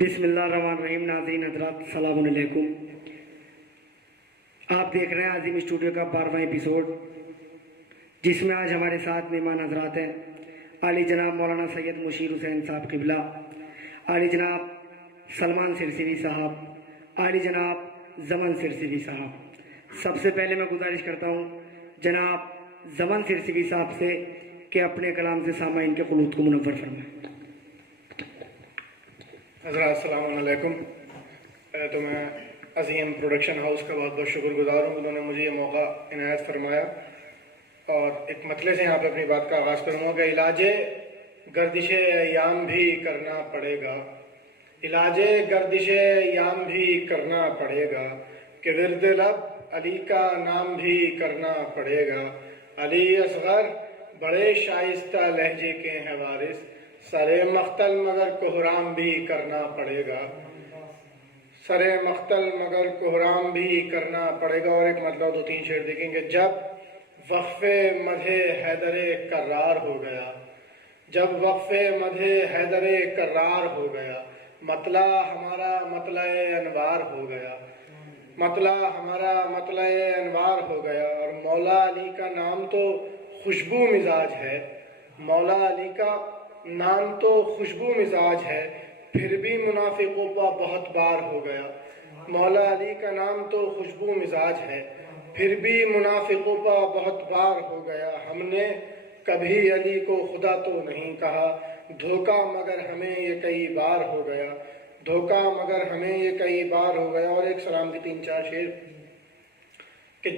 بسم اللہ الرحمن الرحیم۔ ناظرین حضرات السلام علیکم۔ آپ دیکھ رہے ہیں عظیم اسٹوڈیو کا 12واں ایپیسوڈ، جس میں آج ہمارے ساتھ مہمان حضرات ہیں عالی جناب مولانا سید مشیر حسین صاحب قبلہ، عالی جناب سلمان سرسری صاحب، عالی جناب زمن سرسری صاحب۔ سب سے پہلے میں گزارش کرتا ہوں جناب زمن سرسری صاحب سے کہ اپنے کلام سے سامعین کے قلوب کو منور فرمائیں۔ حضرات السلام علیکم۔ تو میں عظیم پروڈکشن ہاؤس کا بہت بہت شکر گزار ہوں، انہوں نے مجھے یہ موقع عنایت فرمایا، اور ایک مطلب سے یہاں پہ اپنی بات کا آغاز کروں گا کہ علاج گردش ایام بھی کرنا پڑے گا، علاج گردش ایام بھی کرنا پڑے گا، کہ ورد لب علی کا نام بھی کرنا پڑے گا۔ علی اصغر بڑے شائستہ لہجے کے ہیں وارث، سرے مقتل مگر کوہرام بھی کرنا پڑے گا، سرے مقتل مگر کوہرام بھی کرنا پڑے گا۔ اور ایک مطلب دو تین شعر دیکھیں گے۔ جب وقف مدح حیدر کرار ہو گیا، جب وقف مدح حیدر کرار ہو گیا، مطلع ہمارا مطلع انوار ہو گیا، مطلع ہمارا مطلع انوار ہو گیا۔ اور مولا علی کا نام تو خوشبو مزاج ہے، مولا علی کا نام تو خوشبو مزاج ہے، پھر بھی منافقوں پا بہت بار ہو گیا۔ مولا علی کا نام تو خوشبو مزاج ہے، پھر بھی منافقوں پا بہت بار ہو گیا۔ ہم نے کبھی علی کو خدا تو نہیں کہا، دھوکہ مگر ہمیں یہ کئی بار ہو گیا، دھوکہ مگر ہمیں یہ کئی بار ہو گیا۔ اور ایک سلام کی تین چار شعر کہ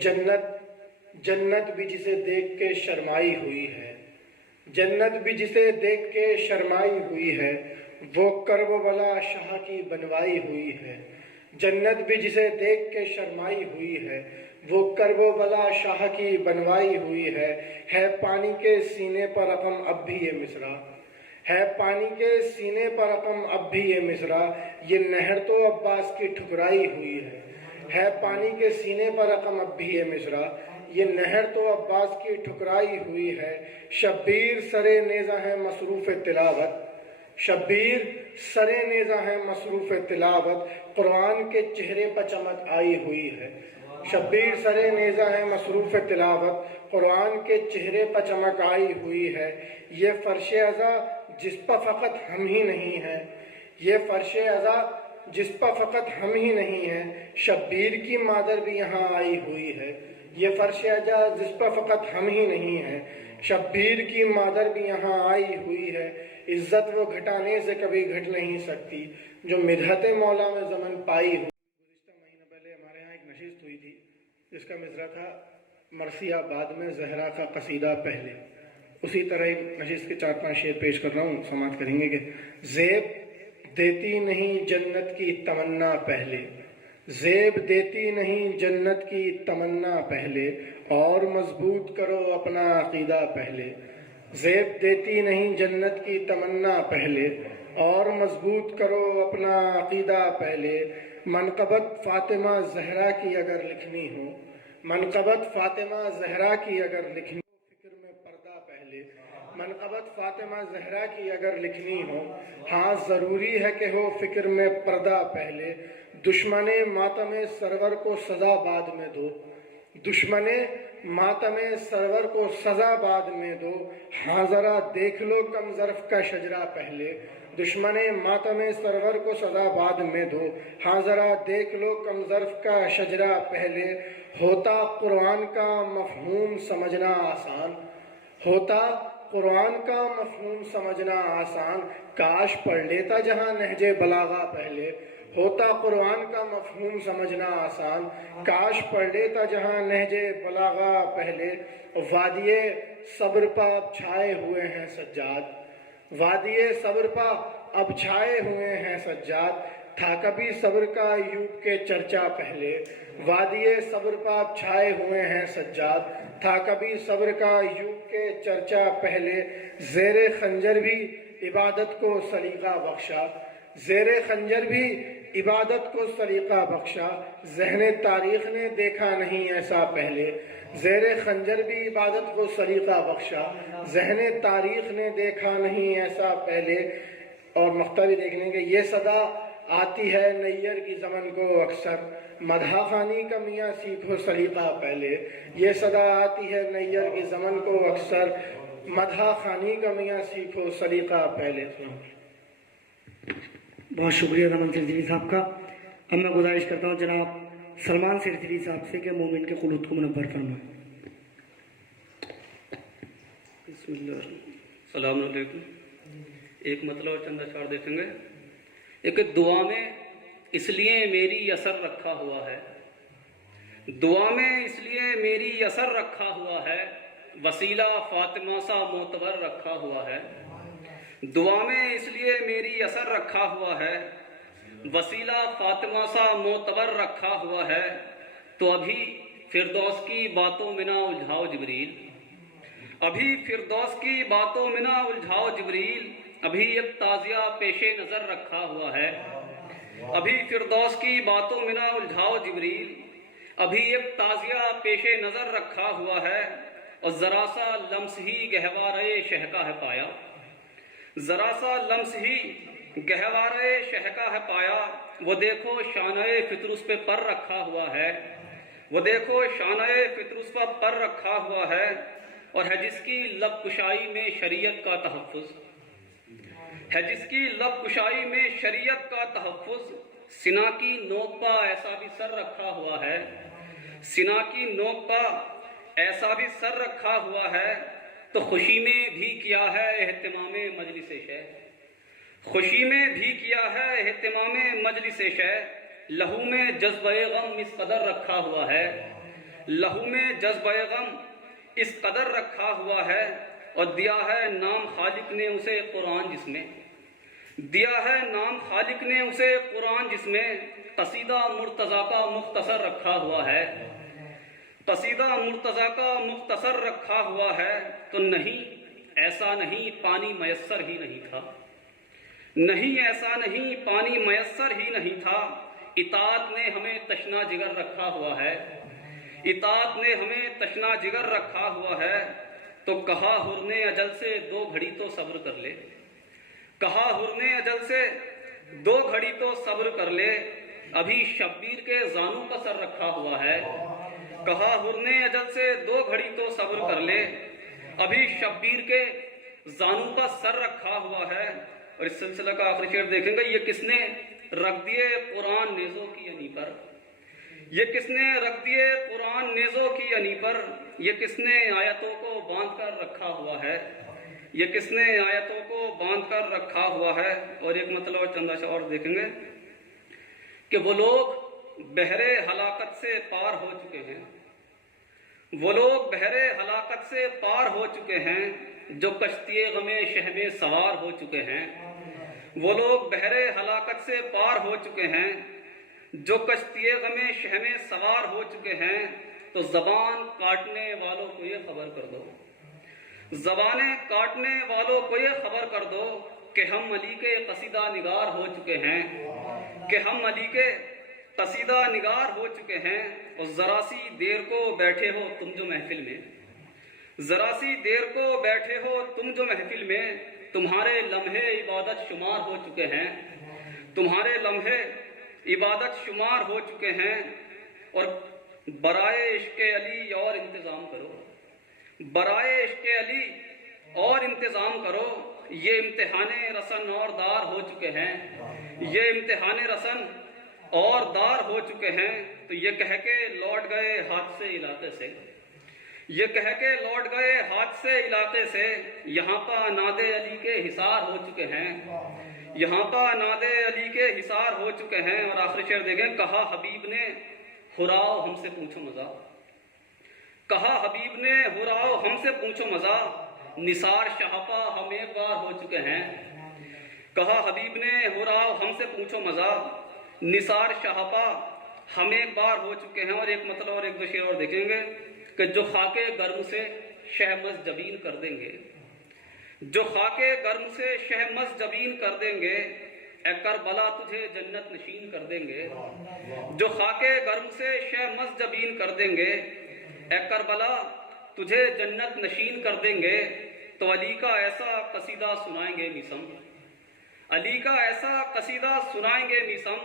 جنت بھی جسے دیکھ کے شرمائی ہوئی ہے، جنت بھی جسے دیکھ کے شرمائی ہوئی ہے، وہ کرب و بلا شاہ کی بنوائی ہوئی ہے، جنت بھی جسے دیکھ کے شرمائی ہوئی ہے، وہ کرب و بلا شاہ کی بنوائی ہوئی ہے پانی کے سینے پر رقم اب بھی یہ مصرع، ہے پانی کے سینے پر رقم اب بھی یہ مصرع، یہ نہر تو عباس کی ٹھکرائی ہوئی ہے پانی کے سینے پر رقم اب بھی یہ مصرع، یہ نہر تو عباس کی ٹھکرائی ہوئی ہے۔ شبیر سرے نیزہ ہے مصروف تلاوت، شبیر سرے نیزہ ہے مصروف تلاوت، قرآن کے چہرے پر چمک آئی ہوئی ہے، شبیر سرے نیزہ ہے مصروف تلاوت، قرآن کے چہرے پر چمک آئی ہوئی ہے۔ یہ فرش عزا جس پر فقط ہم ہی نہیں ہیں، یہ فرش عزا جس پر فقط ہم ہی نہیں ہیں، شبیر کی مادر بھی یہاں آئی ہوئی ہے، یہ فرش عزا جس پر فقط ہم ہی نہیں ہیں، شبیر کی مادر بھی یہاں آئی ہوئی ہے۔ عزت وہ گھٹانے سے کبھی گھٹ نہیں سکتی جو مدحت مولا میں زمن پائی ہوئی۔ گزشتہ مہینہ پہلے ہمارے ہاں ایک نشست ہوئی تھی جس کا مصرع تھا مرثیہ بعد میں زہرا کا قصیدہ پہلے، اسی طرح ایک نشست کے 4-5 شعر پیش کر رہا ہوں، سماعت کریں گے کہ زیب دیتی نہیں جنت کی تمنا پہلے، زیب دیتی نہیں جنت کی تمنا پہلے، اور مضبوط کرو اپنا عقیدہ پہلے، زیب دیتی نہیں جنت کی تمنا پہلے، اور مضبوط کرو اپنا عقیدہ پہلے۔ منقبت فاطمہ زہرا کی اگر لکھنی ہو، منقبت فاطمہ زہرا کی اگر لکھنی ہو، فکر میں پردہ پہلے، منقبت فاطمہ زہرا کی اگر لکھنی ہو، ہاں ضروری ہے کہ ہو فکر میں پردہ پہلے۔ دشمن ماتم سرور کو سزا بعد میں دو، دشمن ماتم سرور کو سزا بعد میں دو، ہاں ذرا دیکھ لو کم ظرف کا شجرہ پہلے، دشمن ماتم سرور کو سزا بعد میں دو، ہاں ذرا دیکھ لو کم ظرف کا شجرہ پہلے۔ ہوتا قرآن کا مفہوم سمجھنا آسان، ہوتا قرآن کا مفہوم سمجھنا آسان، کاش پڑھ لیتا جہاں نہج بلاغہ پہلے، ہوتا قرآن کا مفہوم سمجھنا آسان، کاش پڑھ لیتا جہاں نہج بلاغہ پہلے۔ وادی صبر پا اب چھائے ہوئے ہیں سجاد، وادی صبر پا اب چھائے ہوئے ہیں سجاد، تھا کبھی صبر کا ایوب کے چرچا پہلے، وادی صبر پا اب چھائے ہوئے ہیں سجاد، تھا کبھی صبر کا ایوب کے چرچا پہلے۔ زیر خنجر بھی عبادت کو سلیقہ بخشا، زیر خنجر بھی عبادت کو سلیقہ بخشا، ذہن تاریخ نے دیکھا نہیں ایسا پہلے، زیر خنجر بھی عبادت کو سلیقہ بخشا، ذہن تاریخ نے دیکھا نہیں ایسا پہلے۔ اور مقطع بھی دیکھ لیں گے، یہ صدا آتی ہے نیر کی زمن کو اکثر، مدح خانی کا میاں سیکھو سلیقہ پہلے، یہ صدا آتی ہے نیر کی زمن کو اکثر، مدح خانی کا میاں سیکھو سلیقہ پہلے۔ بہت شکریہ رمن سرجری صاحب کا۔ اب میں گزارش کرتا ہوں جناب سلمان سرجری صاحب سے کہ مومن کے خلوت کو منور فرمائیں۔ بسم اللہ السلام علیکم۔ ایک مطلب اور چند اشعار دیکھیں گے۔ ایک دعا میں اس لیے میری اثر رکھا ہوا ہے، دعا میں اس لیے میری اثر رکھا ہوا ہے، وسیلہ فاطمہ سا معتبر رکھا ہوا ہے۔ دعا میں اس لیے میری اثر رکھا ہوا ہے، وسیلہ فاطمہ سا معتبر رکھا ہوا ہے، تو ابھی فردوس کی باتوں میں نہ الجھاؤ جبریل، ابھی فردوس کی باتوں میں نہ الجھاؤ جبریل، ابھی ایک تازیہ پیش نظر رکھا ہوا ہے، ابھی فردوس کی باتوں میں نہ الجھاؤ جبریل، ابھی ایک تازیہ پیش نظر رکھا ہوا ہے، اور ذرا سا لمس ہی گہوارے شہکا ہے پایا، ذرا سا لمس ہی گہوارے شہکا ہے پایا، وہ دیکھو شانہ فطرس پہ پر رکھا ہوا ہے، وہ دیکھو شانہ فطرس پہ پر رکھا ہوا ہے، اور ہے جس کی لب کشائی میں شریعت کا تحفظ، ہے جس کی لب کشائی میں شریعت کا تحفظ، سنا کی نوک پا ایسا بھی سر رکھا ہوا ہے، سنا کی نوک پا ایسا بھی سر رکھا ہوا ہے، تو خوشی میں بھی کیا ہے اہتمام مجلس شہ، خوشی میں بھی کیا ہے اہتمام مجلس شہ، لہو میں جذبہ غم اس قدر رکھا ہوا ہے، لہو میں جذبہ غم اس قدر رکھا ہوا ہے، اور دیا ہے نام خالق نے اسے قرآن جس میں، دیا ہے نام خالق نے اسے قرآن جس میں قصیدہ مرتضیٰ کا مختصر رکھا ہوا ہے، قصیدہ مرتضیٰ کا مختصر رکھا ہوا ہے، تو نہیں ایسا نہیں پانی میسر ہی نہیں تھا، نہیں ایسا نہیں پانی میسر ہی نہیں تھا، اطاعت نے ہمیں تشنا جگر رکھا ہوا ہے، اطاعت نے ہمیں تشنا جگر رکھا ہوا ہے، تو کہا حر نے اجل سے 2 گھڑی تو صبر کر لے، کہا حر نے اجل سے 2 گھڑی تو صبر کر لے، ابھی شبیر کے زانوں کا سر رکھا ہوا ہے، کہا حر نے اجل سے 2 گھڑی تو صبر کر لے، ابھی شبیر کے زانوں کا سر رکھا ہوا ہے، اور اس سلسلہ کا آخری شعر دیکھیں گے۔ یہ کس نے رکھ دیے قرآن نیزوں کی انی پر، یہ کس نے رکھ دیے قرآن نیزوں کی انی پر، یہ کس نے آیتوں کو باندھ کر رکھا ہوا ہے، یہ کس نے آیتوں کو باندھ کر رکھا ہوا ہے۔ اور ایک مطلب اور چند اشعار اور دیکھیں گے کہ وہ لوگ بحر ہلاکت سے پار ہو چکے ہیں، وہ لوگ بحر ہلاکت سے پار ہو چکے ہیں، جو کشتی غم شہ میں سوار ہو چکے ہیں، وہ لوگ بحر ہلاکت سے پار ہو چکے ہیں، جو کشتی غم شہ میں سوار ہو چکے ہیں، تو زبان کاٹنے والوں کو یہ خبر کر دو، زبانیں کاٹنے والوں کو یہ خبر کر دو کہ ہم علی کے قصیدہ نگار ہو چکے ہیں، کہ ہم علی کے قصیدہ نگار ہو چکے ہیں، اور ذرا سی دیر کو بیٹھے ہو تم جو محفل میں، ذرا سی دیر کو بیٹھے ہو تم جو محفل میں، تمہارے لمحے عبادت شمار ہو چکے ہیں، تمہارے لمحے عبادت شمار ہو چکے ہیں، اور برائے عشق علی اور انتظام کرو، برائے عشق علی اور انتظام کرو، یہ امتحان رسن اور دار ہو چکے ہیں، یہ امتحان رسن اور دار ہو چکے ہیں، تو یہ کہہ کے لوٹ گئے ہاتھ سے علاقے سے، یہ کہہ کے لوٹ گئے ہاتھ سے علاقے سے، یہاں پا ناد علی کے حصار ہو چکے ہیں، یہاں پا ناد علی کے حصار ہو چکے ہیں۔ اور آخری شعر دیکھیں، کہا حبیب نے ہراؤ ہم سے پوچھو مزہ، کہا حبیب نے ہراؤ ہم سے پوچھو مزہ، نثار شہپا ہم ایک بار ہو چکے ہیں، کہا حبیب نے ہراؤ ہم سے پوچھو مزہ، نثار شہپا ہم ایک بار ہو چکے ہیں۔ اور ایک مطلب اور ایک دو شعر اور دیکھیں گے کہ جو خاک گرم سے شہمز جبین کر دیں گے، جو خاک گرم سے شہمز جبین کر دیں گے، اے کربلا تجھے جنت نشین کر دیں گے، جو خاک گرم سے شہمز جبین کر دیں گے، اے کربلا تجھے جنت نشین کر دیں گے، تو علی کا ایسا قصیدہ سنائیں گے میسم، علی کا ایسا قصیدہ سنائیں گے میسم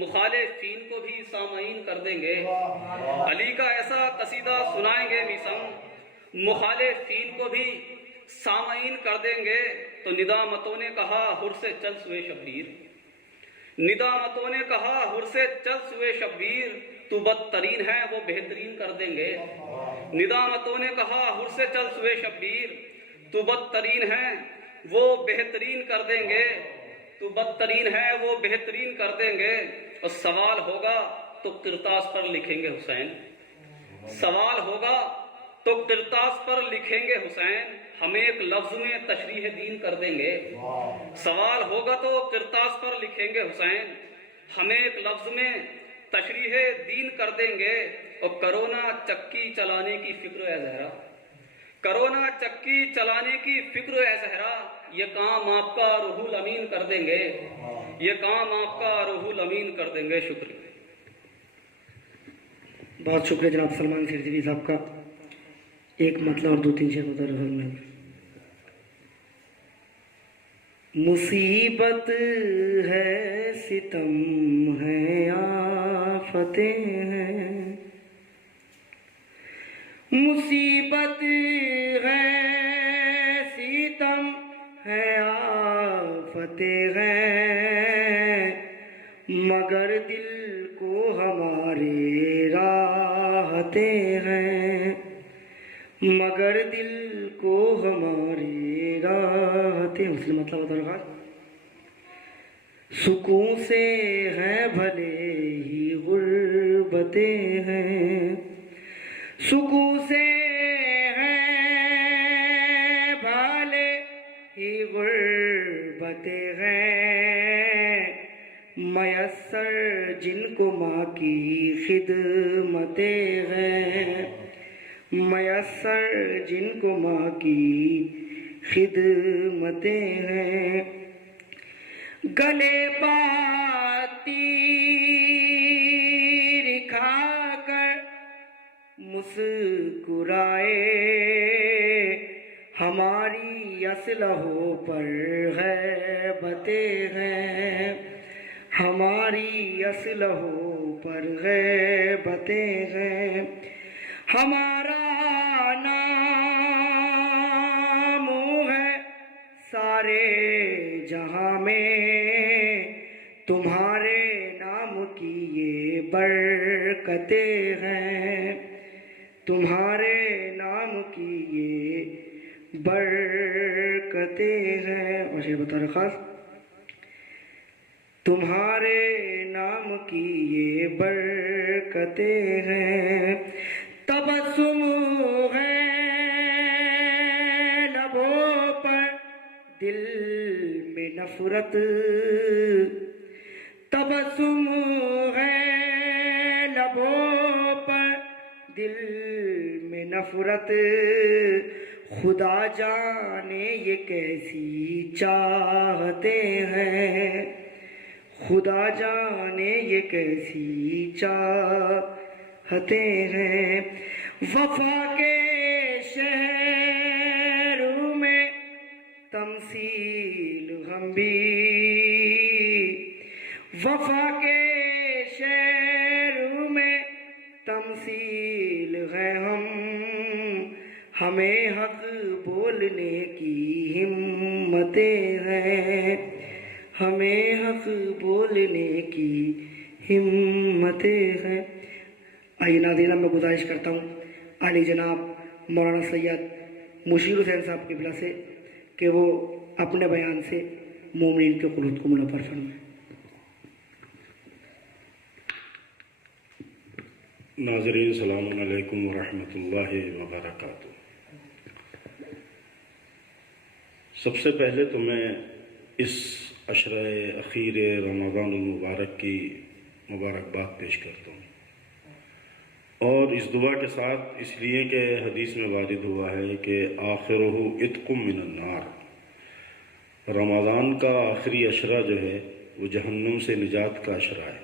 مخالفین کو بھی سامعین کر دیں گے. علی کا ایسا قصیدہ سنائیں گے میسم مخالفین کو بھی سامعین کر دیں گے. تو ندامتوں نے کہا ہر سے چل سوئے شبیر، ندامتوں نے کہا ہر سے چل سوئے شبیر، تو بدترین ہے وہ بہترین کر دیں گے. ندامتوں نے کہا ہر سے چل سوئے شبیر، تو بدترین ہے وہ بہترین کر دیں گے، تو بدترین ہے وہ بہترین کر دیں گے. اور سوال ہوگا تو کرتاس پر لکھیں گے حسین، سوال ہوگا تو کرتاس پر لکھیں گے حسین، ہم ایک لفظ میں تشریح دین کر دیں گے. سوال ہوگا تو کرتاس پر لکھیں گے حسین، ہم ایک لفظ میں تشریح دین کر دیں گے. اور کرونا چکی چلانے کی فکر ہے زہرا، کرونا چکی چلانے کی فکر ہے زہرا، یہ کام آپ کا روح الامین کر دیں گے، یہ کام آپ کا روح الامین کر دیں گے. شکریہ. بہت شکریہ جناب سلمان سرجوی صاحب کا. ایک مطلب اور 2-3 شعر ادھر میں. مصیبت ہے ستم ہے آفتیں ہیں، مصیبت ہے ستم ہے آفتیں ہیں، مگر دل کو ہمارے راحتیں ہیں، مگر دل کو ہماری راحتیں. مسلم مطلب درخواست. سکون سے ہیں بھلے ہی غربتیں ہیں، سکون سے ہیں بھلے ہی غربتیں ہیں، میسر جن کو ماں کی خدمتیں ہیں، میسر جن کو ماں کی خدمتیں ہیں. گلے تیر کھا کر مسکرائے، ہماری اسلحوں پر غیبتیں ہیں، ہماری اسلحوں پر غیبتیں ہیں. ہمارا نام ہے سارے جہاں میں، تمہارے نام کی یہ برکتیں ہیں، تمہارے نام کی یہ برکتیں ہیں. اور یہ بتا رہا تمہارے نام کی یہ برکتیں ہیں. تبسم ہے لبوں پر دل میں نفرت، تبسم ہے لبوں پر دل میں نفرت، خدا جانے یہ کیسی چاہتے ہیں، خدا جانے یہ کیسی چاہتے ہیں. وفا کے شہروں میں تمثیل ہم بھی، وفا کے شہروں میں تمثیل ہے ہم، ہمیں حق بولنے کی ہمتیں ہیں، ہمیں حق بولنے کی ہمتیں ہیں. آئیے ناظرین میں گزارش کرتا ہوں عالی جناب مولانا سید مشیر حسین صاحب قبلہ سے کہ وہ اپنے بیان سے مومنین کے قنوت کو منور فرمائیں. ناظرین السلام علیکم ورحمۃ اللہ وبرکاتہ. سب سے پہلے تو میں اس عشرہ اخیر رمضان المبارک کی مبارکباد پیش کرتا ہوں، اور اس دعا کے ساتھ اس لیے کہ حدیث میں وارد ہوا ہے کہ آخرہ عتق من النار، رمضان کا آخری عشرہ جو ہے وہ جہنم سے نجات کا عشرہ ہے.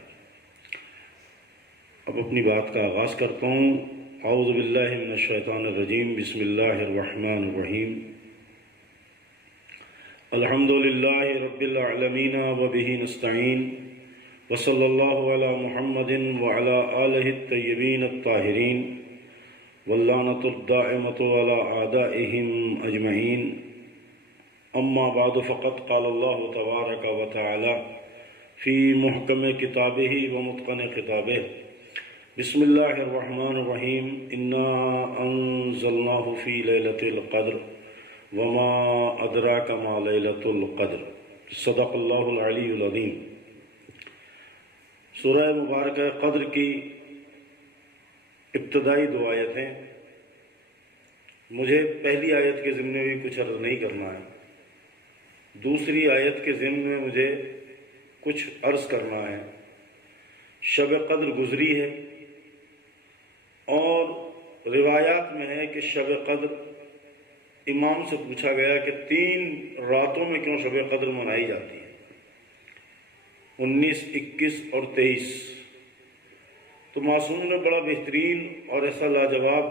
اب اپنی بات کا آغاز کرتا ہوں. اعوذ باللہ من الشیطان الرجیم، بسم اللہ الرحمن الرحیم. الحمد للہ رب العالمین وبہ نستعین وصلی اللہ علی محمد وعلی آلہ الطیبین الطاہرین واللعنۃ الدائمۃ علی اعدائہم اجمعین اما بعد فقد قال اللہ تبارک و تعالی فی محکم کتابہ ومتقن خطابہ بسم اللہ الرحمن الرحیم انا انزلناہ فی لیلۃ القدر وما ادراک ما لیلۃ القدر صدق اللہ العلی العظیم۔ سورہ مبارکہ قدر کی ابتدائی دو آیتیں، مجھے پہلی آیت کے ضمن میں بھی کچھ عرض نہیں کرنا ہے، دوسری آیت کے ضمن میں مجھے کچھ عرض کرنا ہے۔ شب قدر گزری ہے اور روایات میں ہے کہ شب قدر، امام سے پوچھا گیا کہ 3 راتوں میں کیوں شب قدر منائی جاتی ہے، 19، 21 اور 23؟ تو معصوم نے بڑا بہترین اور ایسا لاجواب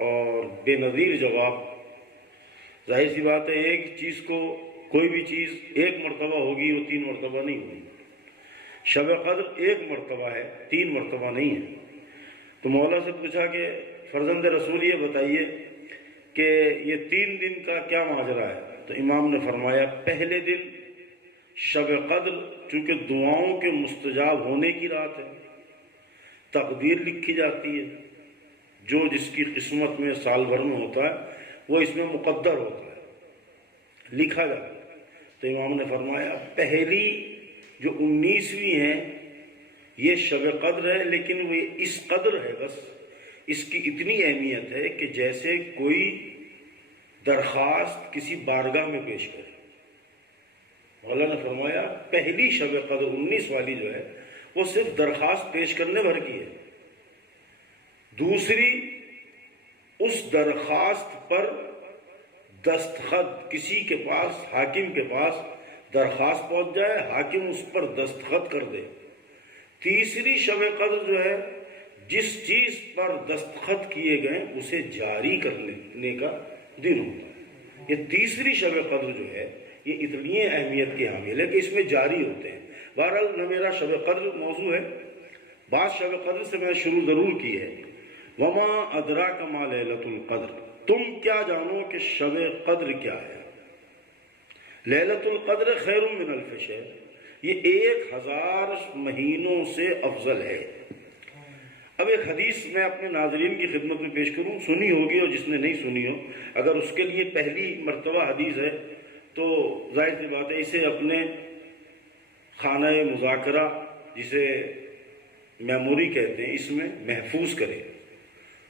اور بے نظیر جواب، ظاہر سی بات ہے ایک چیز کو، کوئی بھی چیز ایک مرتبہ ہوگی وہ 3 مرتبہ نہیں ہوگی۔ شب قدر 1 مرتبہ ہے، 3 مرتبہ نہیں ہے۔ تو مولا سے پوچھا کہ فرزند رسول یہ بتائیے کہ یہ 3 دن کا کیا ماجرا ہے؟ تو امام نے فرمایا پہلے دن شب قدر چونکہ دعاؤں کے مستجاب ہونے کی رات ہے، تقدیر لکھی جاتی ہے، جو جس کی قسمت میں سال بھر میں ہوتا ہے وہ اس میں مقدر ہوتا ہے، لکھا جاتا ہے۔ تو امام نے فرمایا پہلی جو 19ویں ہے یہ شب قدر ہے، لیکن وہ اس قدر ہے، بس اس کی اتنی اہمیت ہے کہ جیسے کوئی درخواست کسی بارگاہ میں پیش کرے۔ مولانا نے فرمایا پہلی شب قدر 19 والی جو ہے وہ صرف درخواست پیش کرنے بھر کی ہے، دوسری اس درخواست پر دستخط، کسی کے پاس، حاکم کے پاس درخواست پہنچ جائے، حاکم اس پر دستخط کر دے، تیسری شب قدر جو ہے جس چیز پر دستخط کیے گئے اسے جاری کرنے کا دن ہوتا ہے۔ یہ تیسری شب قدر جو ہے یہ اتنی اہمیت کی حامل ہے کہ اس میں جاری ہوتے ہیں۔ بہرحال نہ میرا شب قدر موضوع ہے، بعض شب قدر سے میں شروع ضرور کی ہے۔ وما ادراک ما لیلۃ القدر، تم کیا جانو کہ شب قدر کیا ہے؟ لیلۃ القدر خیر من الف شہر، یہ 1000 مہینوں سے افضل ہے۔ اب ایک حدیث میں اپنے ناظرین کی خدمت میں پیش کروں، سنی ہوگی اور جس نے نہیں سنی ہو، اگر اس کے لیے پہلی مرتبہ حدیث ہے تو ظاہر سی بات ہے اسے اپنے خانہ مذاکرہ، جسے میموری کہتے ہیں، اس میں محفوظ کرے۔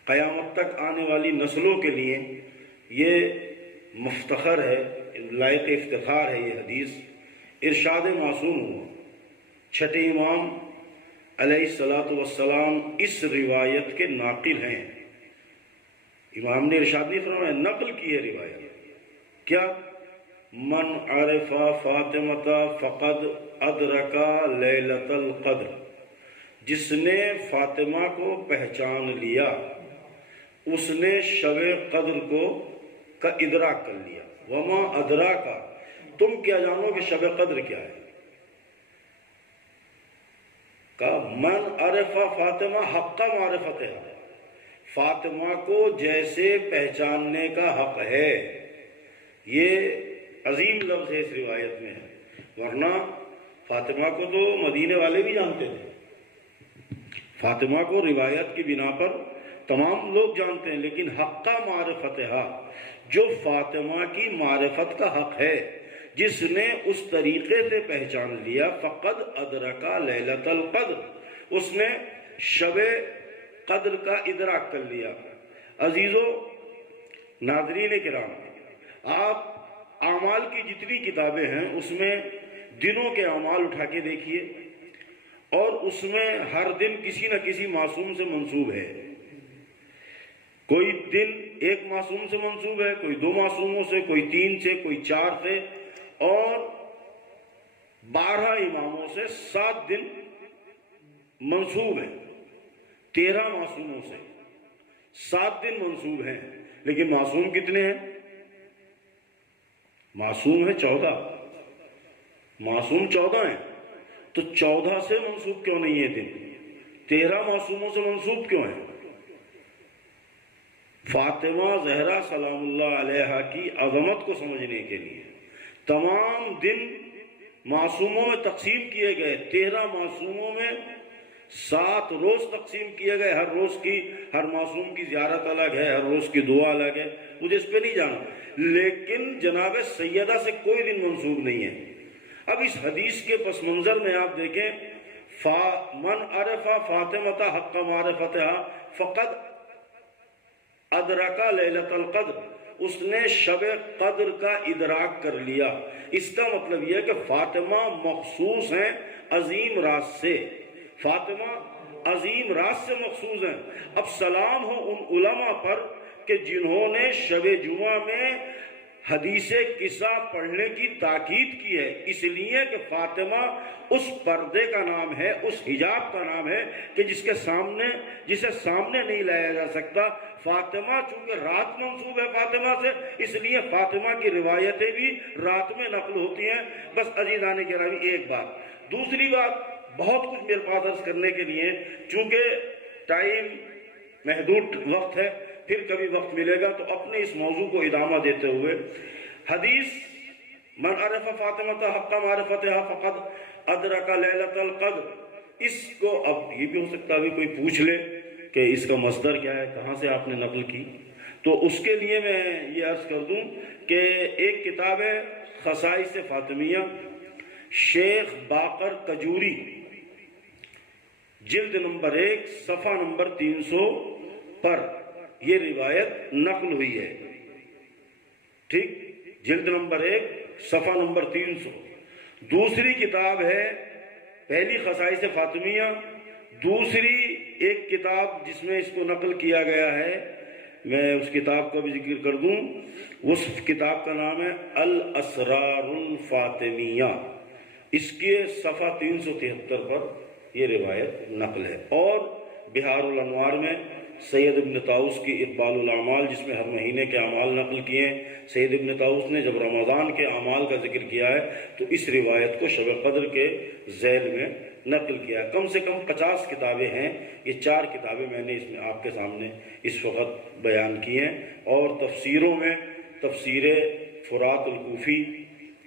قیامت تک آنے والی نسلوں کے لیے یہ مفتخر ہے، لائق افتخار ہے یہ حدیث۔ ارشاد معصوم ہوا، چھٹے امام علیہ الصلاۃ والسلام اس روایت کے ناقل ہیں۔ امام نے ارشاد نہیں فرمایا، نقل کی ہے روایت۔ کیا؟ من عرف فاطمۃ فقد ادرکا لیلۃ القدر، جس نے فاطمہ کو پہچان لیا اس نے شب قدر کا ادراک کر لیا۔ وما ادراکا، تم کیا جانو کہ شب قدر کیا ہے؟ من عرف فاطمہ حق معرفتها، فاطمہ کو جیسے پہچاننے کا حق ہے۔ یہ عظیم لفظ ہے، اس روایت میں ہے، ورنہ فاطمہ کو تو مدینے والے بھی جانتے تھے، فاطمہ کو روایت کی بنا پر تمام لوگ جانتے ہیں، لیکن حق معرفتها، جو فاطمہ کی معرفت کا حق ہے، جس نے اس طریقے سے پہچان لیا، فقد ادرکا لیلۃ القدر، اس نے شب قدر کا ادراک کر لیا۔ عزیزو ناظرین کرام، آپ اعمال کی جتنی کتابیں ہیں اس میں دنوں کے اعمال اٹھا کے دیکھیے، اور اس میں ہر دن کسی نہ کسی معصوم سے منسوب ہے۔ کوئی دن ایک معصوم سے منسوب ہے، کوئی 2 معصوموں سے، کوئی 3 سے، کوئی 4 سے، اور 12 اماموں سے 7 دن منسوب ہیں، 13 معصوموں سے 7 دن منسوب ہیں، لیکن معصوم کتنے ہیں؟ معصوم ہے 14، معصوم 14 ہیں، تو 14 سے منسوب کیوں نہیں ہے دن؟ 13 معصوموں سے منسوب کیوں ہیں؟ فاطمہ زہرا سلام اللہ علیہا کی عظمت کو سمجھنے کے لیے تمام دن معصوموں میں تقسیم کیے گئے، 13 معصوموں میں 7 روز تقسیم کیے گئے، ہر روز کی، ہر معصوم کی زیارت الگ ہے، ہر روز کی دعا الگ ہے، مجھے اس پہ نہیں جانا، لیکن جناب سیدہ سے کوئی دن منسوب نہیں ہے۔ اب اس حدیث کے پس منظر میں آپ دیکھیں، من عرف فاطمہ حق معرفتہا فقد ادرکا لیلۃ القدر، اس نے شب قدر کا ادراک کر لیا۔ اس کا مطلب یہ ہے کہ فاطمہ مخصوص ہیں عظیم راز سے، فاطمہ عظیم راز سے مخصوص ہیں۔ اب سلام ہو ان علماء پر کہ جنہوں نے شب جمعہ میں حدیث قصہ پڑھنے کی تاکید کی ہے، اس لیے کہ فاطمہ اس پردے کا نام ہے، اس حجاب کا نام ہے کہ جسے سامنے نہیں لایا جا سکتا۔ فاطمہ چونکہ رات منسوب ہے فاطمہ سے، اس لیے فاطمہ کی روایتیں بھی رات میں نقل ہوتی ہیں۔ بس عزیزان گرامی ایک بات، دوسری بات، بہت کچھ میرے پاس عرض کرنے کے لیے، چونکہ ٹائم محدود وقت ہے، پھر کبھی وقت ملے گا تو اپنے اس موضوع کو ادامہ دیتے ہوئے، حدیث من عرف فاطمہ حق معرفتہا فقد ادرک لیلۃ القدر، اس کو اب یہ بھی ہو سکتا ہے کوئی پوچھ لے کہ اس کا مصدر کیا ہے، کہاں سے آپ نے نقل کی، تو اس کے لیے میں یہ عرض کر دوں کہ ایک کتاب ہے خصائص فاطمیہ، شیخ باقر کجوری، جلد نمبر 1 صفحہ نمبر 300 پر یہ روایت نقل ہوئی ہے، ٹھیک، جلد نمبر 1 صفحہ نمبر 300۔ دوسری کتاب ہے، پہلی خصائص فاطمیہ، دوسری ایک کتاب جس میں اس کو نقل کیا گیا ہے، میں اس کتاب کا بھی ذکر کر دوں، اس کتاب کا نام ہے الاسرار الفاطمیہ، اس کے صفحہ 373 پر یہ روایت نقل ہے۔ اور بہار الانوار میں سید ابن طاؤس کی اقبال الاعمال، جس میں ہر مہینے کے اعمال نقل کیے ہیں، سید ابن طاؤس نے جب رمضان کے اعمال کا ذکر کیا ہے تو اس روایت کو شب قدر کے ذیل میں نقل کیا ہے۔ کم سے کم 50 کتابیں ہیں، یہ 4 کتابیں میں نے اس میں آپ کے سامنے اس وقت بیان کی ہیں۔ اور تفسیروں میں تفسیر فرات الکوفی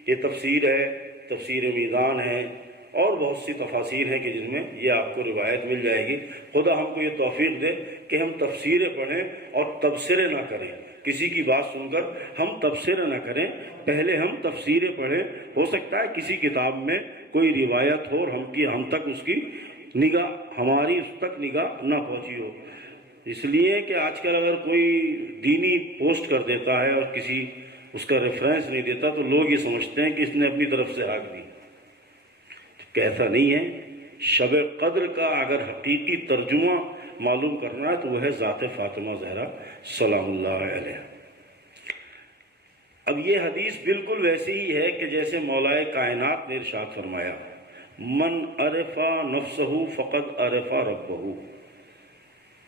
یہ تفسیر ہے، تفسیر میزان ہے، اور بہت سی تفاسیر ہیں کہ جن میں یہ آپ کو روایت مل جائے گی۔ خدا ہم کو یہ توفیق دے کہ ہم تفسیریں پڑھیں اور تبصرے نہ کریں، کسی کی بات سن کر ہم تبصرے نہ کریں، پہلے ہم تفسیریں پڑھیں۔ ہو سکتا ہے کسی کتاب میں کوئی روایت ہو اور ہم تک اس کی نگاہ، ہماری اس تک نگاہ نہ پہنچی ہو، اس لیے کہ آج کل اگر کوئی دینی پوسٹ کر دیتا ہے اور کسی اس کا ریفرنس نہیں دیتا تو لوگ یہ سمجھتے ہیں کہ اس نے اپنی طرف سے ہاک دی، کہ ایسا نہیں ہے۔ شب قدر کا اگر حقیقی ترجمہ معلوم کرنا ہے تو وہ ہے ذات فاطمہ زہرا سلام اللہ علیہ۔ اب یہ حدیث بالکل ویسے ہی ہے کہ جیسے مولائے کائنات نے ارشاد فرمایا، من عرفا نفسہ فقد عرفا ربہ،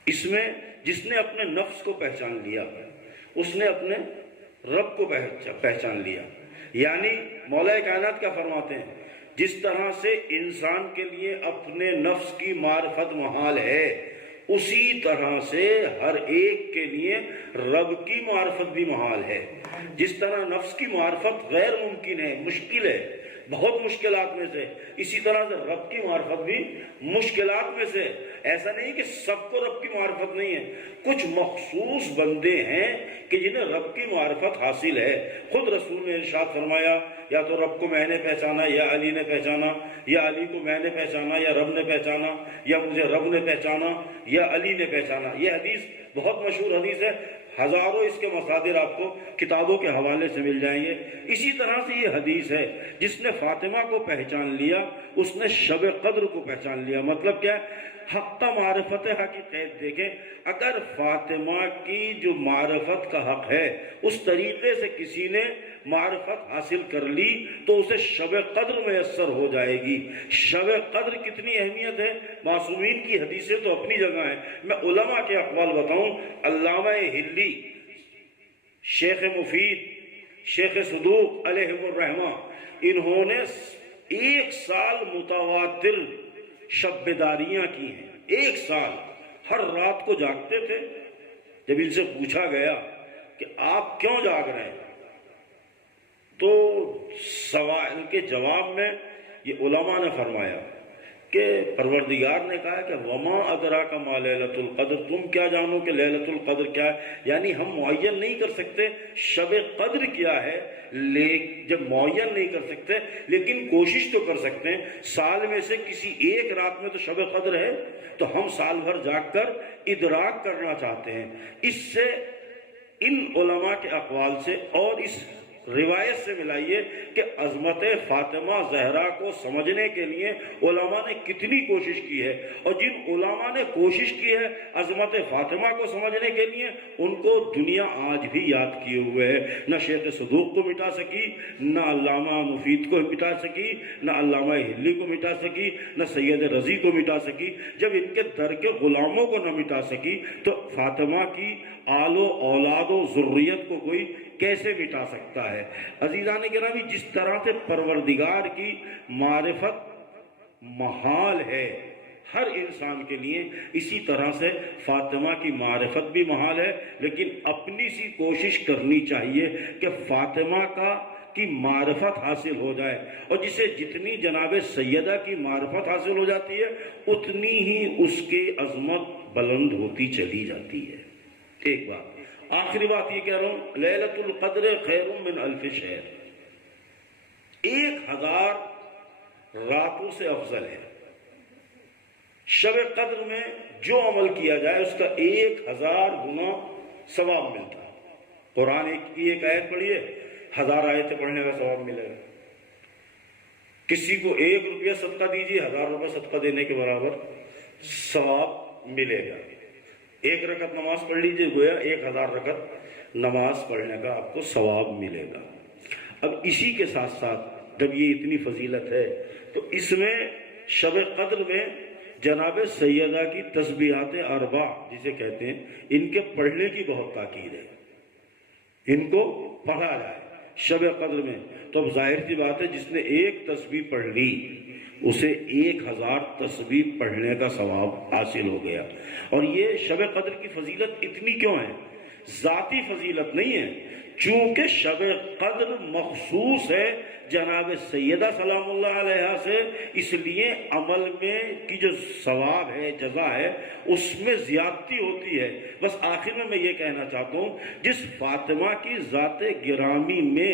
اس میں جس نے اپنے نفس کو پہچان لیا اس نے اپنے رب کو پہچان لیا۔ یعنی مولا کائنات کیا فرماتے ہیں، جس طرح سے انسان کے لیے اپنے نفس کی معرفت محال ہے، اسی طرح سے ہر ایک کے لیے رب کی معرفت بھی محال ہے۔ جس طرح نفس کی معرفت غیر ممکن ہے، مشکل ہے، بہت مشکلات میں سے، اسی طرح سے رب کی معرفت بھی مشکلات میں سے۔ ایسا نہیں کہ سب کو رب کی معرفت نہیں ہے، کچھ مخصوص بندے ہیں کہ جنہیں رب کی معرفت حاصل ہے۔ خود رسول نے ارشاد فرمایا، یا تو رب کو میں نے پہچانا یا علی نے پہچانا، یا علی کو میں نے پہچانا یا رب نے پہچانا، یا مجھے رب نے پہچانا یا علی نے پہچانا۔ یہ حدیث بہت مشہور حدیث ہے، ہزاروں اس کے مصادر آپ کو کتابوں کے حوالے سے مل جائیں گے۔ اسی طرح سے یہ حدیث ہے، جس نے فاطمہ کو پہچان لیا اس نے شب قدر کو پہچان لیا۔ مطلب کیا ہے، حق معرفت حق کی قید دیکھیں، اگر فاطمہ کی جو معرفت کا حق ہے اس طریقے سے کسی نے معرفت حاصل کر لی تو اسے شب قدر میسر ہو جائے گی۔ شب قدر کتنی اہمیت ہے، معصومین کی حدیثیں تو اپنی جگہ ہیں، میں علماء کے اقوال بتاؤں۔ علامہ ہلی، شیخ مفید، شیخ صدوق علیہ الرحمہ، انہوں نے 1 سال متواتر شب بیداریاں کی ہیں، 1 سال ہر رات کو جاگتے تھے۔ جب ان سے پوچھا گیا کہ آپ کیوں جاگ رہے ہیں، تو سوال کے جواب میں یہ علماء نے فرمایا کہ پروردگار نے کہا کہ وما ادراک ما لیلۃ القدر، تم کیا جانو کہ لیلۃ القدر کیا ہے؟ یعنی ہم معین نہیں کر سکتے شب قدر کیا ہے، جب معین نہیں کر سکتے لیکن کوشش تو کر سکتے ہیں۔ سال میں سے کسی ایک رات میں تو شب قدر ہے، تو ہم سال بھر جاگ کر ادراک کرنا چاہتے ہیں۔ اس سے ان علماء کے اقوال سے اور اس روایت سے ملائیے کہ عظمت فاطمہ زہرا کو سمجھنے کے لیے علماء نے کتنی کوشش کی ہے، اور جن علماء نے کوشش کی ہے عظمت فاطمہ کو سمجھنے کے لیے، ان کو دنیا آج بھی یاد کیے ہوئے ہے۔ نہ شیخ صدوق کو مٹا سکی، نہ علامہ مفید کو مٹا سکی، نہ علامہ ہلی کو مٹا سکی، نہ سید رضی کو مٹا سکی۔ جب ان کے در کے غلاموں کو نہ مٹا سکی تو فاطمہ کی آل و اولاد و ذریت کو کوئی کیسے مٹا سکتا ہے؟ عزیزان گرامی، جس طرح سے پروردگار کی معرفت محال ہے ہر انسان کے لیے، اسی طرح سے فاطمہ کی معرفت بھی محال ہے، لیکن اپنی سی کوشش کرنی چاہیے کہ فاطمہ کی معرفت حاصل ہو جائے، اور جسے جتنی جناب سیدہ کی معرفت حاصل ہو جاتی ہے اتنی ہی اس کی عظمت بلند ہوتی چلی جاتی ہے۔ ایک بات، آخری بات یہ کہہ رہا ہوں، لیلۃ القدر خیر من 1000 شہر، 1000 راتوں سے افضل ہے۔ شب قدر میں جو عمل کیا جائے اس کا 1000 گنا ثواب ملتا ہے۔ قرآن کی ایک آیت پڑھیے، 1000 آیتیں پڑھنے کا ثواب ملے گا۔ کسی کو 1 روپیہ صدقہ دیجیے، 1000 روپیہ صدقہ دینے کے برابر ثواب ملے گا۔ 1 رکعت نماز پڑھ لیجیے، گویا 1000 رکعت نماز پڑھنے کا آپ کو ثواب ملے گا۔ اب اسی کے ساتھ ساتھ جب یہ اتنی فضیلت ہے تو اس میں شب قدر میں جناب سیدہ کی تسبیحات اربع جسے کہتے ہیں، ان کے پڑھنے کی بہت تاکید ہے، ان کو پڑھا جائے شب قدر میں۔ تو اب ظاہر سی بات ہے جس نے 1 تسبیح پڑھ لی اسے 1000 تسبیح پڑھنے کا ثواب حاصل ہو گیا۔ اور یہ شب قدر کی فضیلت اتنی کیوں ہے؟ ذاتی فضیلت نہیں ہے، چونکہ شب قدر مخصوص ہے جناب سیدہ سلام اللہ علیہا سے، اس لیے عمل میں کی جو ثواب ہے، جزا ہے، اس میں زیادتی ہوتی ہے۔ بس آخر میں یہ کہنا چاہتا ہوں، جس فاطمہ کی ذات گرامی میں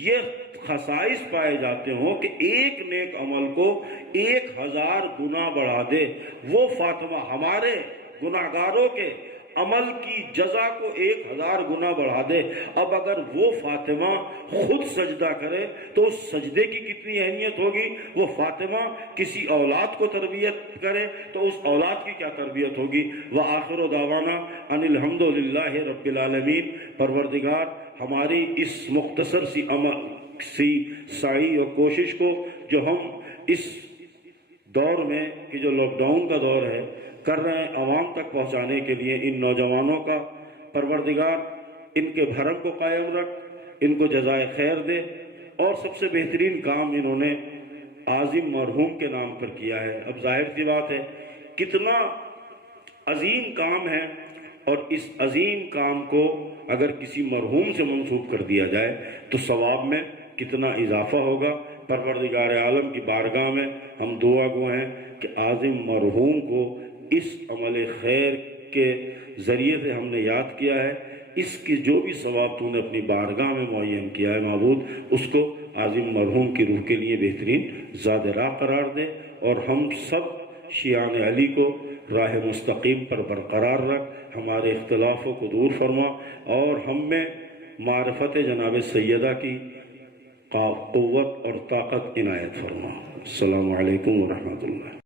یہ خصائص پائے جاتے ہوں کہ ایک نیک عمل کو 1000 گنا بڑھا دے، وہ فاطمہ ہمارے گناہگاروں کے عمل کی جزا کو 1000 گنا بڑھا دے۔ اب اگر وہ فاطمہ خود سجدہ کرے تو اس سجدے کی کتنی اہمیت ہوگی، وہ فاطمہ کسی اولاد کو تربیت کرے تو اس اولاد کی کیا تربیت ہوگی۔ وآخر دعوانا ان الحمد للہ رب العالمین۔ پروردگار ہماری اس مختصر سی سعی اور کوشش کو جو ہم اس دور میں کہ جو لاک ڈاؤن کا دور ہے کر رہے ہیں، عوام تک پہنچانے کے لیے ان نوجوانوں کا پروردگار ان کے بھرم کو قائم رکھ، ان کو جزائے خیر دے۔ اور سب سے بہترین کام انہوں نے عظیم مرحوم کے نام پر کیا ہے۔ اب ظاہر سی بات ہے کتنا عظیم کام ہے، اور اس عظیم کام کو اگر کسی مرحوم سے منسوب کر دیا جائے تو ثواب میں کتنا اضافہ ہوگا۔ پروردگار عالم کی بارگاہ میں ہم دعا گو ہیں کہ عظیم مرحوم کو اس عمل خیر کے ذریعے سے ہم نے یاد کیا ہے، اس کی جو بھی ثواب تو نے اپنی بارگاہ میں معین کیا ہے معبود، اس کو عظیم مرحوم کی روح کے لیے بہترین زاد راہ قرار دے، اور ہم سب شیعان علی کو راہ مستقیم پر برقرار رکھ، ہمارے اختلافوں کو دور فرما، اور ہم میں معرفت جناب سیدہ کی قوت اور طاقت عنایت فرما۔ السلام علیکم ورحمۃ اللہ۔